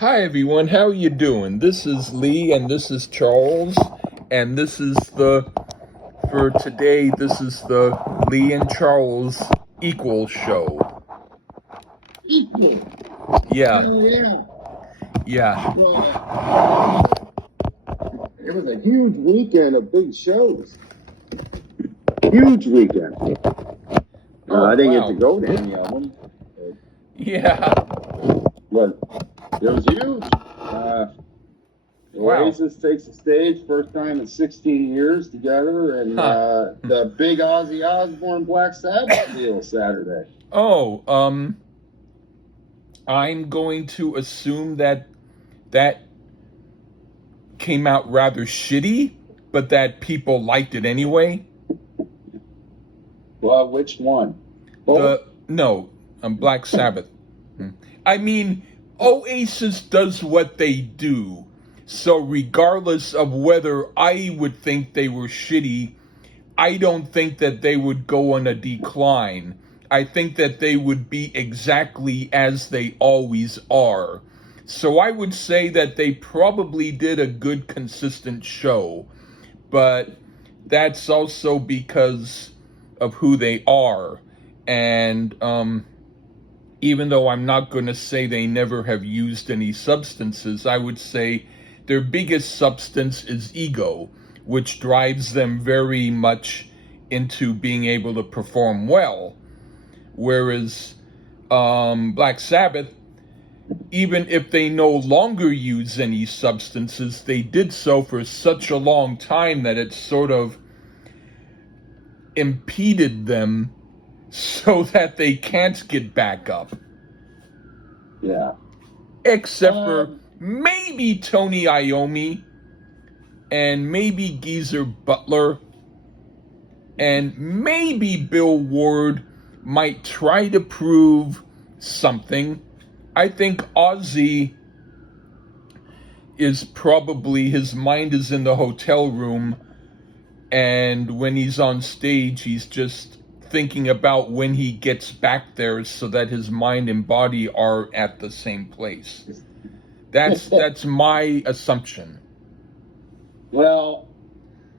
Hi everyone, how are you doing? This is Lee and this is Charles, and for today, this is the Lee and Charles Equal Show. Equal. Yeah, Yeah. yeah. Well, it was a huge weekend of big shows. Huge weekend. Oh, I didn't get to wow. go to any of them, Yeah, but it was huge. wow. Oasis takes the stage, first time in 16 years together, and Huh. the big Ozzy Osbourne Black Sabbath deal Saturday. Oh, I'm going to assume that came out rather shitty, but that people liked it anyway. Well, which one? Both? Black Sabbath. I mean, Oasis does what they do. So regardless of whether I would think they were shitty, I don't think that they would go on a decline. I think that they would be exactly as they always are. So I would say that they probably did a good, consistent show. But that's also because of who they are. And even though I'm not going to say they never have used any substances, I would say their biggest substance is ego, which drives them very much into being able to perform well. Whereas Black Sabbath, even if they no longer use any substances, they did so for such a long time that it sort of impeded them so that they can't get back up. Yeah. Except for maybe Tony Iommi and maybe Geezer Butler and maybe Bill Ward might try to prove something. I think Ozzy is probably, his mind is in the hotel room, and when he's on stage, he's just thinking about when he gets back there so that his mind and body are at the same place. That's my assumption. Well,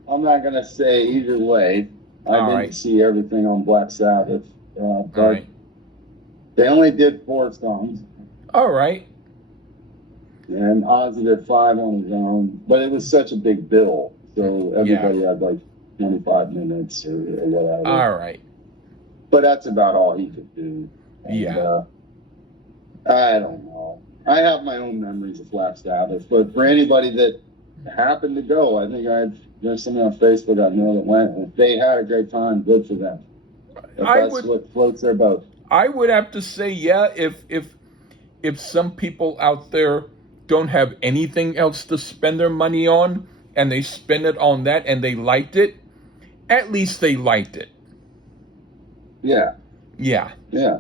I'm not going to say either way. I didn't see everything on Black Sabbath, but they only did 4 songs. All right. And Ozzy did 5 on his own, but it was such a big bill, so everybody had like 25 minutes or whatever. All right. But that's about all he could do. And, I don't know. I have my own memories of Black Sabbath, but for anybody that happened to go, I think there's somebody on Facebook I know that went. If they had a great time, good for them. That's what floats their boat. I would have to say, yeah, if some people out there don't have anything else to spend their money on and they spend it on that and they liked it, at least they liked it. Yeah. Yeah. Yeah.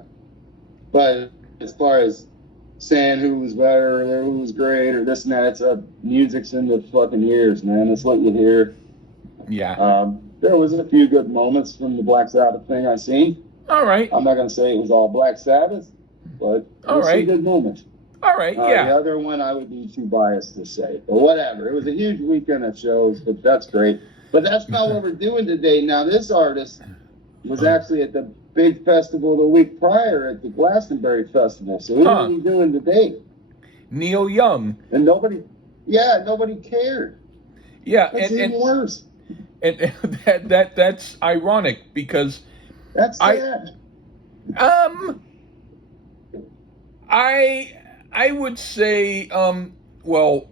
But as far as saying who was better or who was great or this and that, it's music's in the fucking ears, man. It's what you hear. Yeah. There was a few good moments from the Black Sabbath thing I seen. All right. I'm not going to say it was all Black Sabbath, but there was some good moments. All right, yeah. The other one I would be too biased to say, but whatever. It was a huge weekend of shows, but that's great. But that's not what we're doing today. Now, this artist was actually at the big festival the week prior at the Glastonbury Festival. So what is he doing today? Neil Young. And nobody cared. Yeah, that's even worse. And that's ironic because that's sad. I would say, well,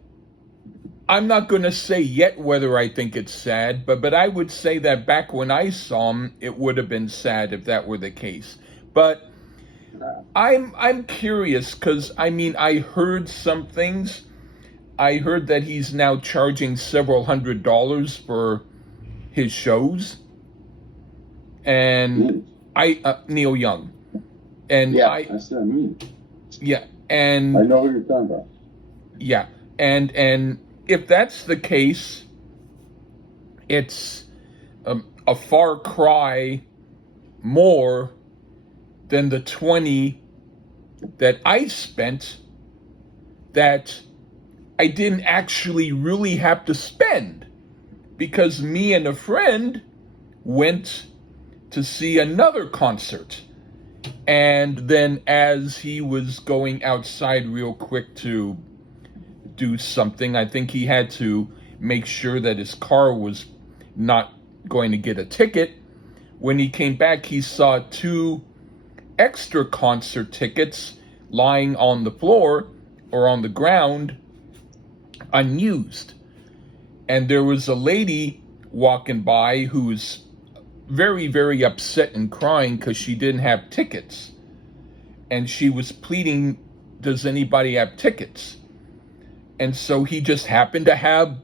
I'm not going to say yet whether I think it's sad, but I would say that back when I saw him, it would have been sad if that were the case. But I'm curious because, I mean, I heard some things. I heard that he's now charging several $100s for his shows. And Neil Young. And that's what I mean. Yeah, and I know what you're talking about. Yeah, and if that's the case, it's a far cry more than the 20 that I spent that I didn't actually really have to spend, because me and a friend went to see another concert. And then as he was going outside real quick to do something, I think he had to make sure that his car was not going to get a ticket. When he came back, he saw 2 extra concert tickets lying on the floor or on the ground, unused. And there was a lady walking by who was very, very upset and crying because she didn't have tickets. And she was pleading, does anybody have tickets? And so he just happened to have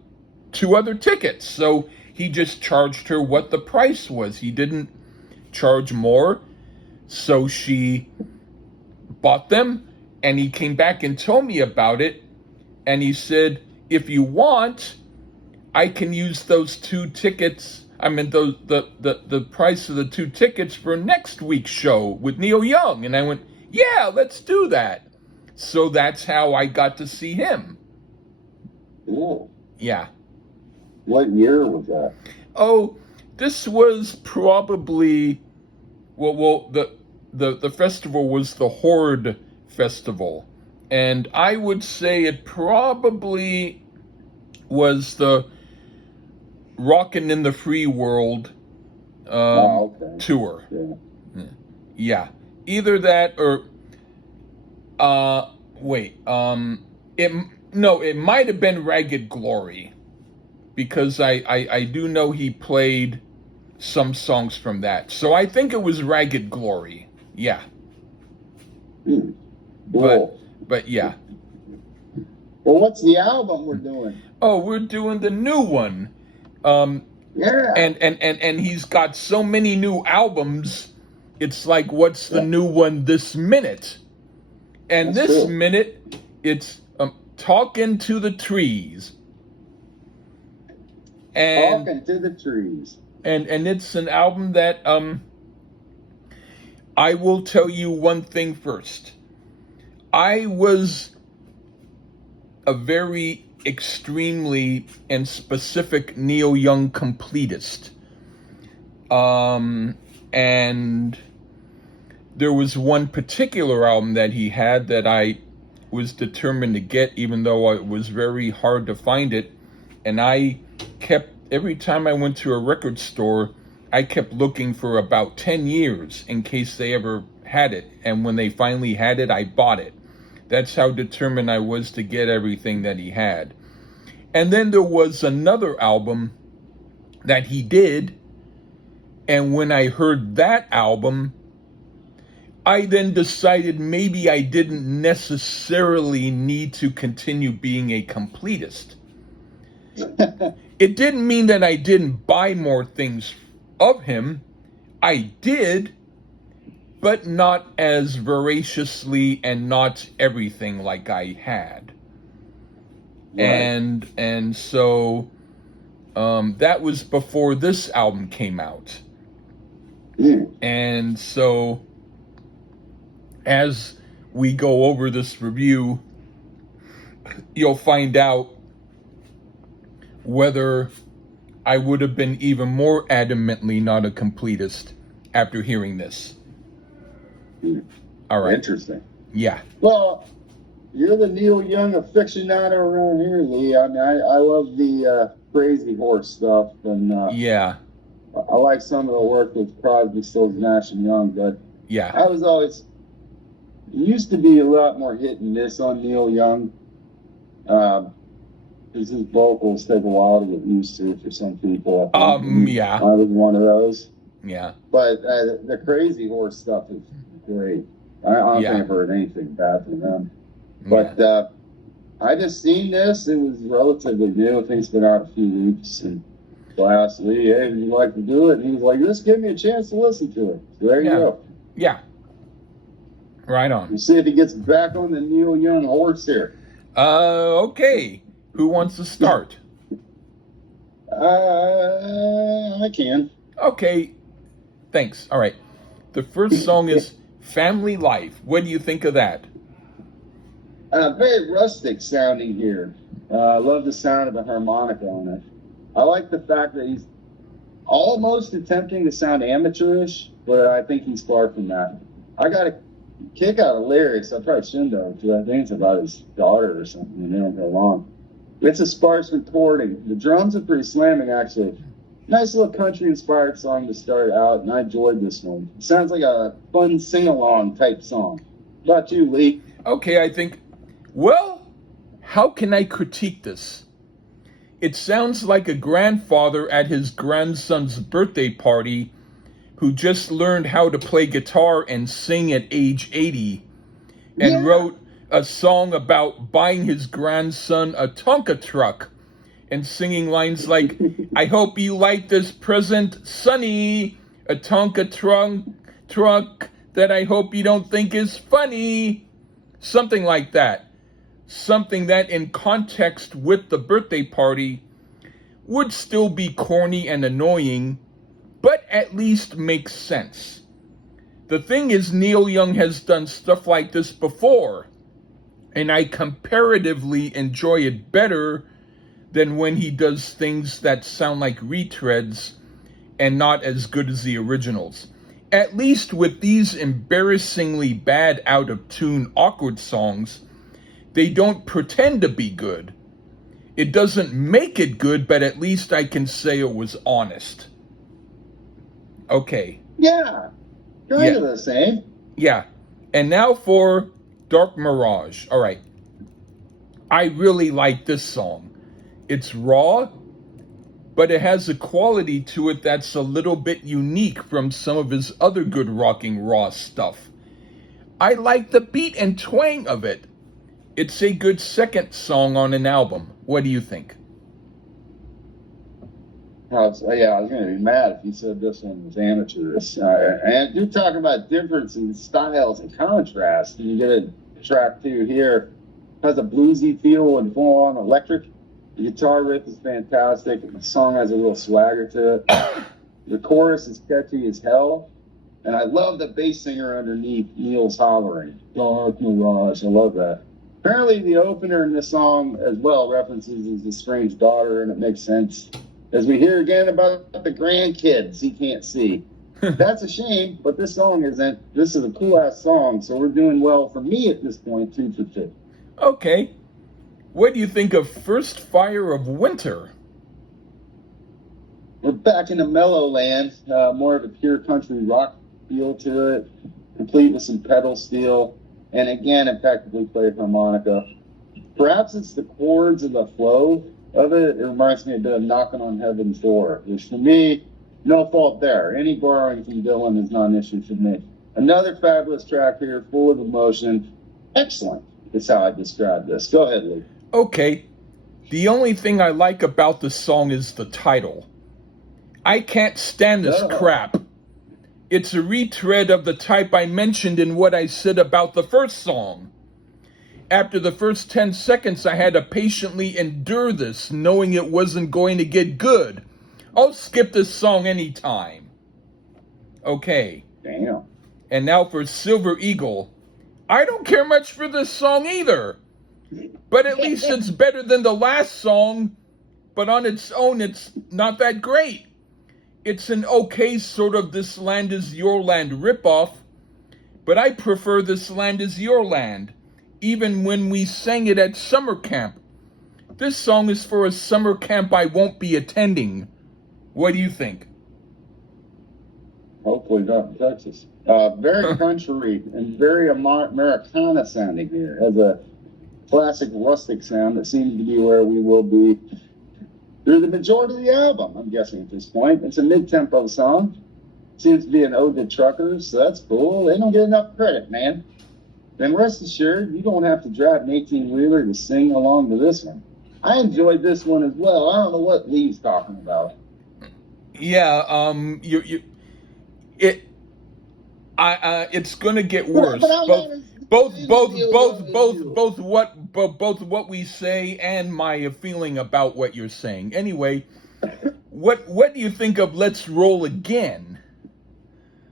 2 other tickets. So he just charged her what the price was. He didn't charge more. So she bought them, and he came back and told me about it. And he said, if you want, I can use those 2 tickets. I mean, the price of the 2 tickets for next week's show with Neil Young. And I went, yeah, let's do that. So that's how I got to see him. Cool. Yeah. What year was that? Oh, this was probably, the festival was the Horde Festival. And I would say it probably was the Rockin' in the Free World tour. Yeah. Either that or it might have been Ragged Glory, because I do know he played some songs from that. So I think it was Ragged Glory. Yeah. Cool. But yeah. Well, what's the album we're doing? Oh, we're doing the new one. Yeah. And he's got so many new albums. It's like, what's the new one this minute? And That's this cool. minute, it's Talkin' to the Trees. And Talking to the Trees. And it's an album that I will tell you one thing first. I was a very extremely and specific Neil Young completist. And there was one particular album that he had that I was determined to get, even though it was very hard to find it. And I kept, every time I went to a record store, I kept looking for about 10 years in case they ever had it. And when they finally had it, I bought it. That's how determined I was to get everything that he had. And then there was another album that he did. And when I heard that album, I then decided maybe I didn't necessarily need to continue being a completist. It didn't mean that I didn't buy more things of him. I did, but not as voraciously and not everything like I had. Right. And so that was before this album came out. And so as we go over this review, you'll find out whether I would have been even more adamantly not a completist after hearing this. All right. Interesting. Yeah. Well, you're the Neil Young aficionado around here, Lee. I mean, I love the Crazy Horse stuff, and yeah, I like some of the work with Crosby, Stills, Nash and Young, but yeah, I was always, it used to be a lot more hit and miss on Neil Young. Because his vocals take a while to get used to for some people. Yeah. I was one of those. Yeah. But the Crazy Horse stuff is great. I don't think I've heard anything bad from them. But I just seen this. It was relatively new. I think it's been out a few weeks. And so I asked Lee, hey, would you like to do it? And he was like, just give me a chance to listen to it. So there you go. Yeah. Right on. We'll see if he gets back on the Neil Young horse here. Okay. Who wants to start? I can. Okay. Thanks. All right. The first song is Family Life. What do you think of that? Very rustic sounding here. I love the sound of the harmonica on it. I like the fact that he's almost attempting to sound amateurish, but I think he's far from that. I got a kick out of lyrics. I probably shouldn't have, because I think it's about his daughter or something, and they don't go along. It's a sparse recording. The drums are pretty slamming, actually. Nice little country-inspired song to start out, and I enjoyed this one. It sounds like a fun sing-along type song. What about you, Lee? Okay, I think, well, how can I critique this? It sounds like a grandfather at his grandson's birthday party who just learned how to play guitar and sing at age 80 and wrote a song about buying his grandson a Tonka truck and singing lines like, I hope you like this present, Sonny, a Tonka truck that I hope you don't think is funny. Something like that. Something that in context with the birthday party would still be corny and annoying, but at least makes sense. The thing is, Neil Young has done stuff like this before, and I comparatively enjoy it better than when he does things that sound like retreads and not as good as the originals. At least with these embarrassingly bad, out of tune, awkward songs, they don't pretend to be good. It doesn't make it good, but at least I can say it was honest. Okay. Yeah, kind of the same. Yeah. And now for Dark Mirage. All right. I really like this song. It's raw, but it has a quality to it that's a little bit unique from some of his other good rocking raw stuff. I like the beat and twang of it. It's a good second song on an album. What do you think? Yeah, I was going to be mad if you said this one was amateurish. And you're talking about difference in styles and contrast. And you get a track two here, has a bluesy feel and full on electric. The guitar riff is fantastic. The song has a little swagger to it. The chorus is catchy as hell. And I love the bass singer underneath Neil's hollering. Dark Mirage. I love that. Apparently, the opener in this song as well references his estranged daughter, and it makes sense. As we hear again about the grandkids he can't see. That's a shame, but this song isn't. This is a cool-ass song, so we're doing well for me at this point, 2 for 2. Okay. What do you think of First Fire of Winter? We're back in the mellow land, more of a pure country rock feel to it, complete with some pedal steel, and again, impeccably played harmonica. Perhaps it's the chords and the flow of it. It reminds me a bit of Knocking on Heaven's Door, which for me, no fault there. Any borrowing from Dylan is not an issue for me. Another fabulous track here, full of emotion. Excellent is how I describe this. Go ahead, Lee. Okay. The only thing I like about the song is the title. I can't stand this crap. It's a retread of the type I mentioned in what I said about the first song. After the first 10 seconds, I had to patiently endure this, knowing it wasn't going to get good. I'll skip this song anytime. Okay. Damn. And now for Silver Eagle. I don't care much for this song either. But at least it's better than the last song. But on its own, it's not that great. It's an okay sort of This Land Is Your Land ripoff. But I prefer This Land Is Your Land, even when we sang it at summer camp. This song is for a summer camp I won't be attending. What do you think? Hopefully not in Texas. Very country and very Americana sounding here. Has a classic rustic sound that seems to be where we will be through the majority of the album, I'm guessing at this point. It's a mid-tempo song. Seems to be an ode to truckers, so that's cool. They don't get enough credit, man. Then rest assured, you don't have to drive an 18-wheeler to sing along to this one. I enjoyed this one as well. I don't know what Lee's talking about. Yeah, it's gonna get worse. Both what we say and my feeling about what you're saying. Anyway, what do you think of Let's Roll Again?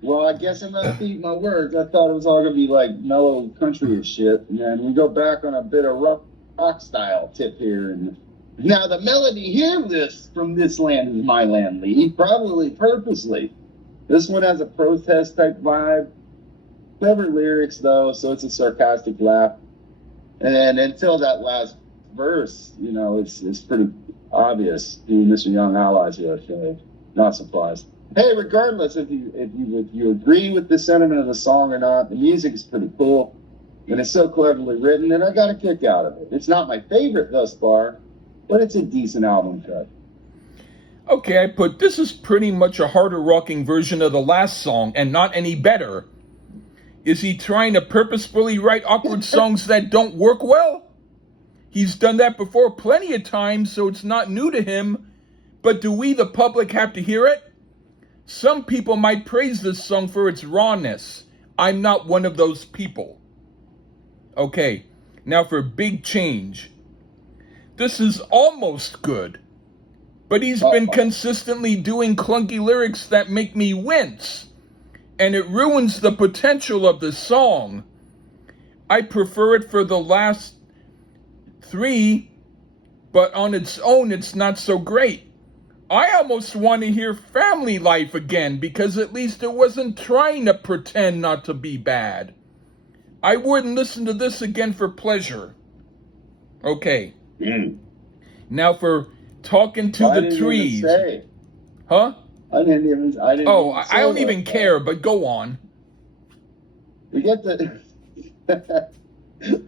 Well, I guess I'm not eating my words. I thought it was all gonna be like mellow country and shit, and then we go back on a bit of rock style tip here. And now the melody here, this from this land is my land, Lee. Probably purposely. This one has a protest type vibe. Clever lyrics though, so it's a sarcastic laugh. And then until that last verse, you know, it's pretty obvious who Mr. Young allies with. Not surprised. Hey, regardless if you agree with the sentiment of the song or not, the music is pretty cool, and it's so cleverly written, and I got a kick out of it. It's not my favorite thus far, but it's a decent album cut. Okay, I put this is pretty much a harder rocking version of the last song, and not any better. Is he trying to purposefully write awkward songs that don't work well? He's done that before plenty of times, so it's not new to him. But do we, the public, have to hear it? Some people might praise this song for its rawness. I'm not one of those people. Okay, now for Big Change. This is almost good, but he's been consistently doing clunky lyrics that make me wince, and it ruins the potential of the song. I prefer it for the last three, but on its own it's not so great. I almost want to hear Family Life again, because at least it wasn't trying to pretend not to be bad. I wouldn't listen to this again for pleasure. Okay. Now for Talking to the Trees. Huh? I didn't I don't even care, but go on. We get the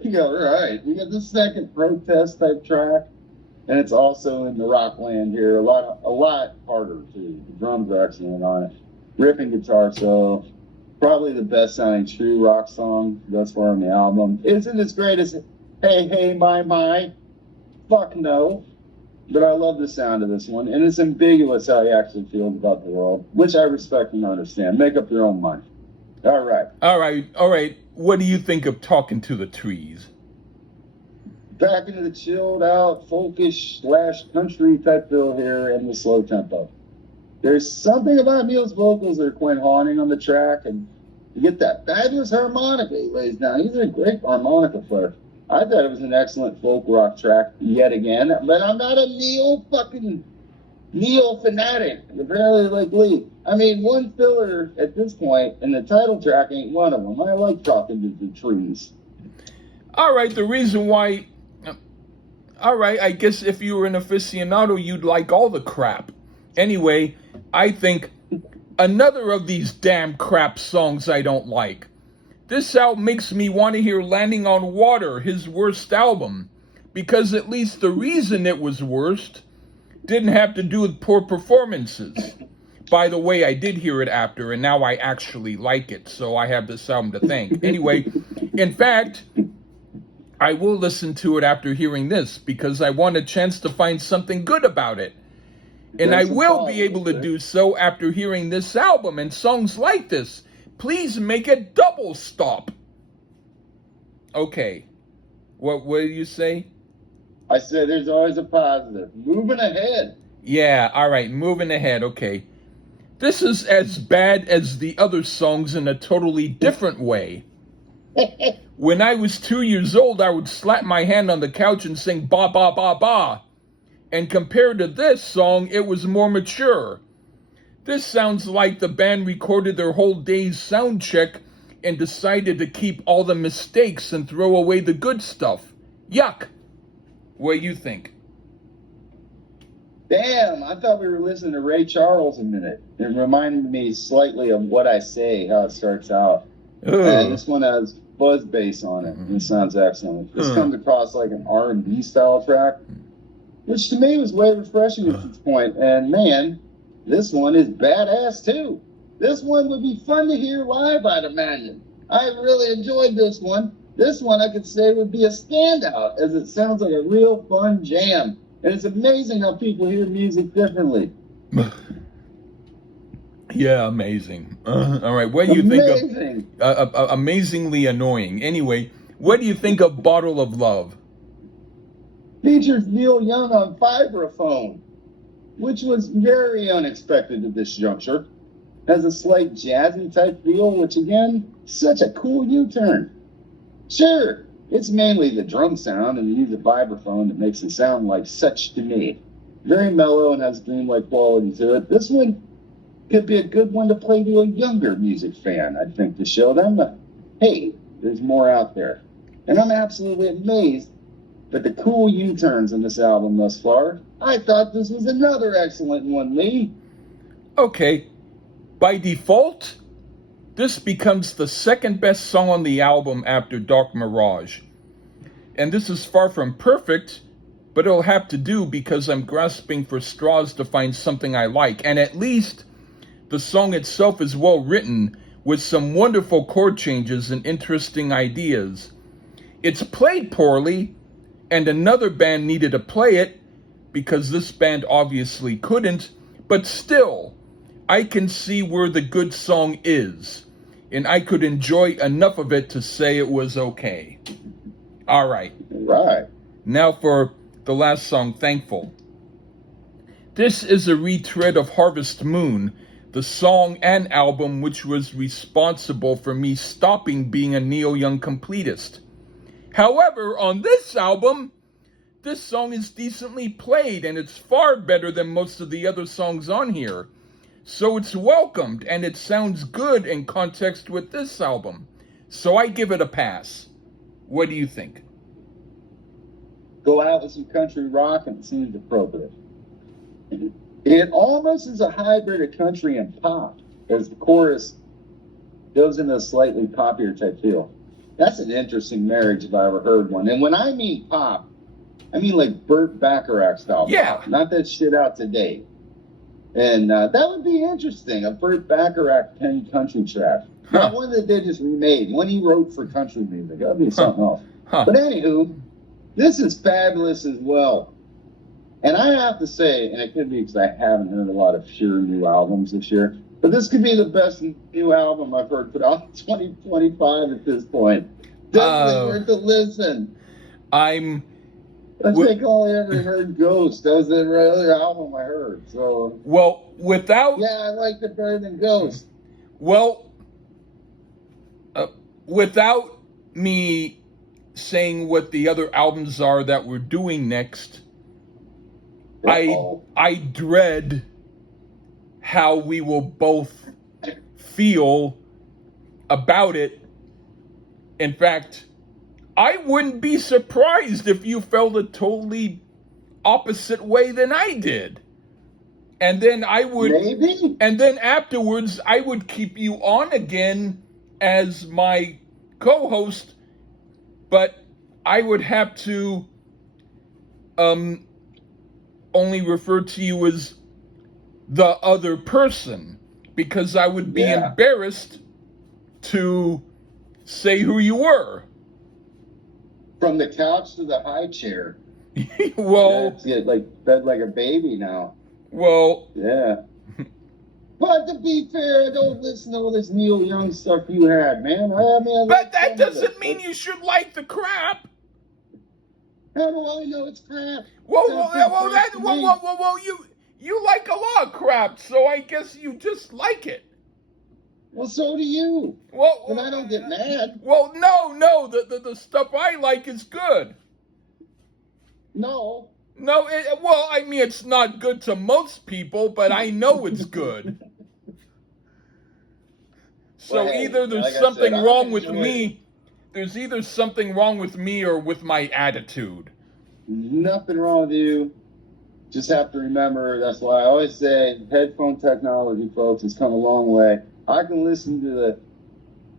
yeah, right. We get the second protest type track. And it's also in the rock land here, a lot harder too. The drums are excellent on it. Riffing guitar solo, probably the best sounding true rock song thus far on the album. Isn't as great as Hey Hey My? Fuck no. But I love the sound of this one, and it's ambiguous how he actually feels about the world, which I respect and understand. Make up your own mind. All right. What do you think of Talking to the Trees? Back into the chilled out, folkish / country type feel here in the slow tempo. There's something about Neil's vocals that are quite haunting on the track, and you get that fabulous harmonica he lays down. He's a great harmonica player. I thought it was an excellent folk rock track yet again, but I'm not a Neil fanatic, apparently like Lee. I mean, one filler at this point, and the title track ain't one of them. I like Talking to the Trees. All right, the reason why... All right, I guess if you were an aficionado, you'd like all the crap. Anyway, I think another of these damn crap songs I don't like. This album makes me want to hear Landing on Water, his worst album, because at least the reason it was worst didn't have to do with poor performances. By the way, I did hear it after, and now I actually like it, so I have this album to thank. Anyway, in fact... I will listen to it after hearing this, because I want a chance to find something good about it. And I will be able to do so after hearing this album and songs like this. Please make it double stop. Okay. What do you say? I said there's always a positive. Moving ahead. Yeah, all right, moving ahead, okay. This is as bad as the other songs in a totally different way. When I was 2 years old, I would slap my hand on the couch and sing ba ba ba ba. And compared to this song, it was more mature. This sounds like the band recorded their whole day's sound check and decided to keep all the mistakes and throw away the good stuff. Yuck. What do you think? Damn, I thought we were listening to Ray Charles a minute. It reminded me slightly of What I Say, how it starts out. And this one has buzz bass on it, and it sounds excellent. This comes across like an R&B style track, which to me was way refreshing at this point. And man, this one is badass too. This one would be fun to hear live, I'd imagine. I really enjoyed this one. This one I could say would be a standout, as it sounds like a real fun jam. And it's amazing how people hear music differently. Yeah, amazing. All right, what do you think of... amazingly annoying. Anyway, what do you think of Bottle of Love? Features Neil Young on vibraphone, which was very unexpected at this juncture. has a slight jazzy type feel, which again, such a cool U-turn. Sure, it's mainly the drum sound and the use of vibraphone that makes it sound like such to me. Very mellow and has dreamlike quality to it. This one could be a good one to play to a younger music fan, I think, to show them that, hey, there's more out there. And I'm absolutely amazed at the cool U-turns in this album thus far. I thought this was another excellent one, Lee. Okay, by default, this becomes the second best song on the album after Dark Mirage. And this is far from perfect, but it'll have to do because I'm grasping for straws to find something I like. And at least the song itself is well written with some wonderful chord changes and interesting ideas. It's played poorly, and another band needed to play it because this band obviously couldn't, but still, I can see where the good song is, and I could enjoy enough of it to say it was okay. All right. Right. Now for the last song, Thankful. This is a retread of Harvest Moon, the song and album which was responsible for me stopping being a Neil Young completist. However, on this album, this song is decently played, and it's far better than most of the other songs on here. So it's welcomed, and it sounds good in context with this album. So I give it a pass. What do you think? Go out with some country rock, and it seems appropriate. It almost is a hybrid of country and pop, as the chorus goes into a slightly poppier type feel. That's an interesting marriage if I ever heard one. And when I mean pop, I mean like Burt Bacharach style pop, not that shit out today. And that would be interesting, a Burt Bacharach Penny country track. Not one that they just remade, one he wrote for country music. That would be something else. But anywho, this is fabulous as well. And I have to say, and it could be because I haven't heard a lot of sure new albums this year, but this could be the best new album I've heard put out in 2025 at this point. Definitely worth a listen. I think I only ever heard Ghost. That was the other album I heard. So without I liked it better than Ghost. Without me saying what the other albums are that we're doing next, I dread how we will both feel about it. In fact, I wouldn't be surprised if you felt a totally opposite way than I did. And then and then afterwards, I would keep you on again as my co-host, but I would have to only refer to you as the other person, because I would be embarrassed to say who you were. From the couch to the high chair. Get like bed like a baby now. Yeah. But to be fair, I don't listen to all this Neil Young stuff you had, man. But that doesn't mean you should like the crap. How do I know it's crap? You like a lot of crap, so I guess you just like it. Well, so do you. And I don't get mad. No, the stuff I like is good. No, it's not good to most people, but I know it's good. So either there's something wrong with me. There's either something wrong with me or with my attitude. Nothing wrong with you. Just have to remember, that's why I always say headphone technology, folks, has come a long way. I can listen to the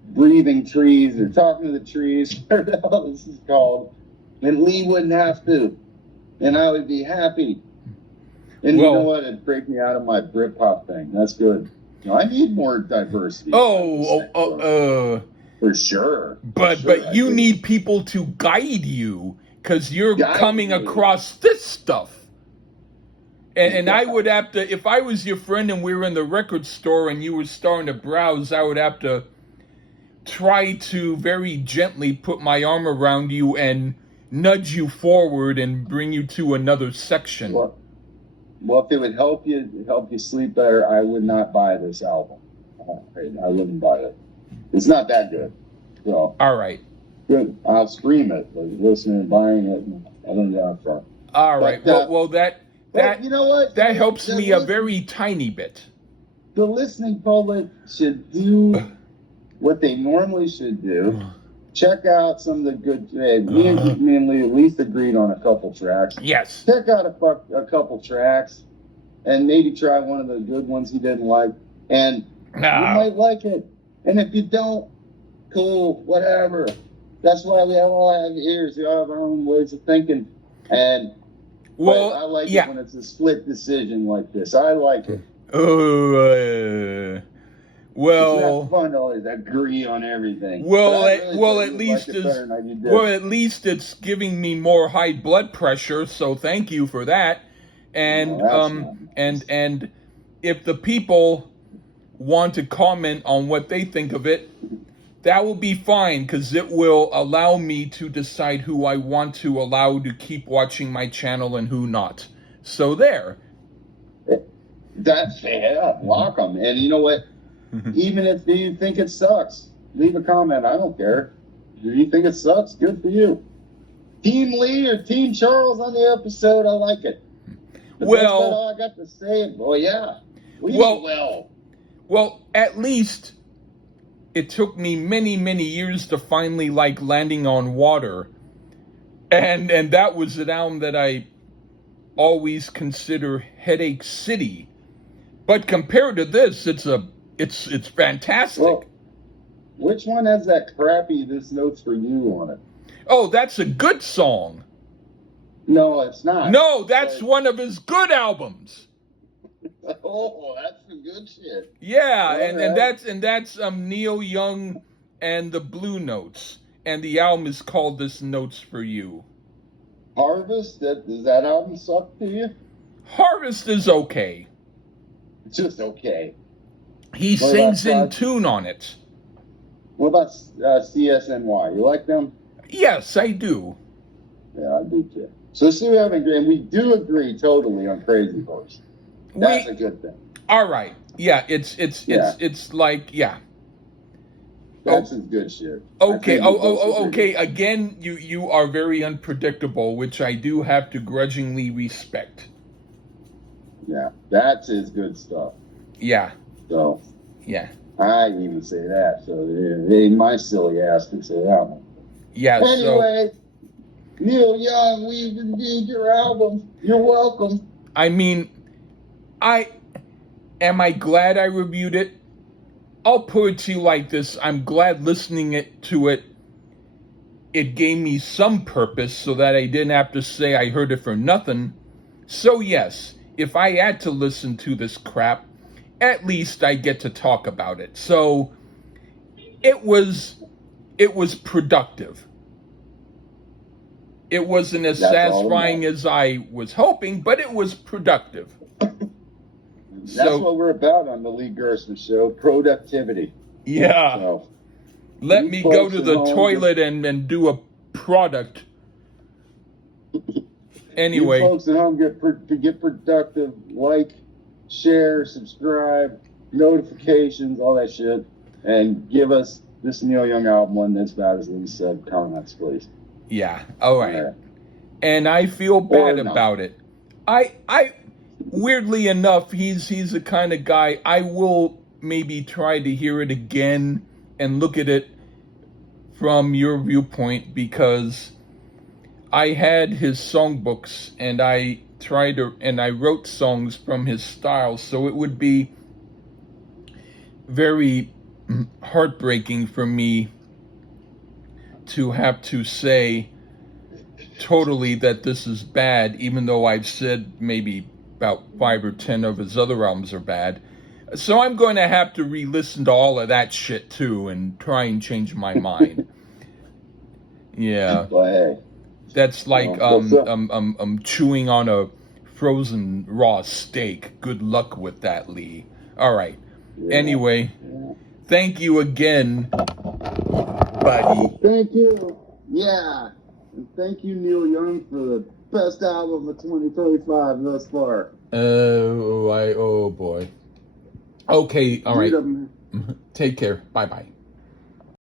breathing trees or talking to the trees, whatever the hell this is called, and Lee wouldn't have to. And I would be happy. And you know what? It'd break me out of my Britpop thing. That's good. I need more diversity. For sure. But you need people to guide you, because you're coming across this stuff. And I would have to, if I was your friend and we were in the record store and you were starting to browse, I would have to try to very gently put my arm around you and nudge you forward and bring you to another section. Well, if it would help you sleep better, I would not buy this album. I wouldn't buy it. It's not that good. So All right. good. I'll stream it, but listening and buying it, I don't know for. All right. But Well, that you know what? that helps The me a very tiny bit. The listening public should do what they normally should do. Check out some of the good. Me and Lee at least agreed on a couple tracks. Yes. Check out a couple tracks, and maybe try one of the good ones he didn't like, and you might like it. And if you don't, cool, whatever. That's why we all have ears. We all have our own ways of thinking, and well, I like it when it's a split decision like this. I like it. Well, it's not fun to always agree on everything. At least it's giving me more high blood pressure. So thank you for that. And and if the people want to comment on what they think of it, that will be fine, because it will allow me to decide who I want to allow to keep watching my channel and who not. So there. That's lock them. And you know what? Even if you think it sucks, leave a comment. I don't care. If you think it sucks, good for you. Team Lee or Team Charles on the episode, I like it. But that's about all I got to say. Oh yeah. Well, at least it took me many, many years to finally like Landing on Water. And that was an album that I always consider Headache City. But compared to this, it's fantastic. Well, which one has that crappy This Note's For You on it? Oh, that's a good song. No, it's not. No, that's one of his good albums. Oh, that's some good shit. Yeah, and that's Neil Young and the Blue Notes, and the album is called This Note's For You. Harvest, does that album suck to you? Harvest is okay. It's just okay. He sings in tune on it. What about CSNY? You like them? Yes, I do. Yeah, I do too. So see, we have agreed, and we do agree totally on Crazy Horse. That's a good thing. All right. Yeah, it's like, yeah. That's some good shit. Okay. Okay. Again, you are very unpredictable, which I do have to grudgingly respect. Yeah, that's his good stuff. Yeah. So. Yeah. I even say that. So my silly ass can say that one. Yeah. Anyway, Neil Young, we've reviewed your album. You're welcome. I mean, am I glad I reviewed it? I'll put it to you like this. I'm glad listening to it. It gave me some purpose so that I didn't have to say I heard it for nothing. So yes, if I had to listen to this crap, at least I get to talk about it. So it was productive. It wasn't as satisfying as I was hoping, but it was productive. That's what we're about on the Lee Gerson Show, productivity. Yeah. So, let me go to the toilet and do a product. Anyway. You folks at home get productive, like, share, subscribe, notifications, all that shit, and give us this Neil Young album one that's bad as Lee said, comments, please. Yeah, all right. And I feel bad about it. I weirdly enough, he's the kind of guy I will maybe try to hear it again and look at it from your viewpoint, because I had his songbooks and I wrote songs from his style, so it would be very heartbreaking for me to have to say totally that this is bad, even though I've said maybe about 5 or 10 of his other albums are bad. So I'm going to have to re-listen to all of that shit too and try and change my mind. Yeah. That's like chewing on a frozen raw steak. Good luck with that, Lee. All right. Yeah. Anyway, thank you again, buddy. Thank you. Yeah. And thank you, Neil Young, for the best album of 2025 thus far. Oh boy. Okay, all right. Take care. Bye bye.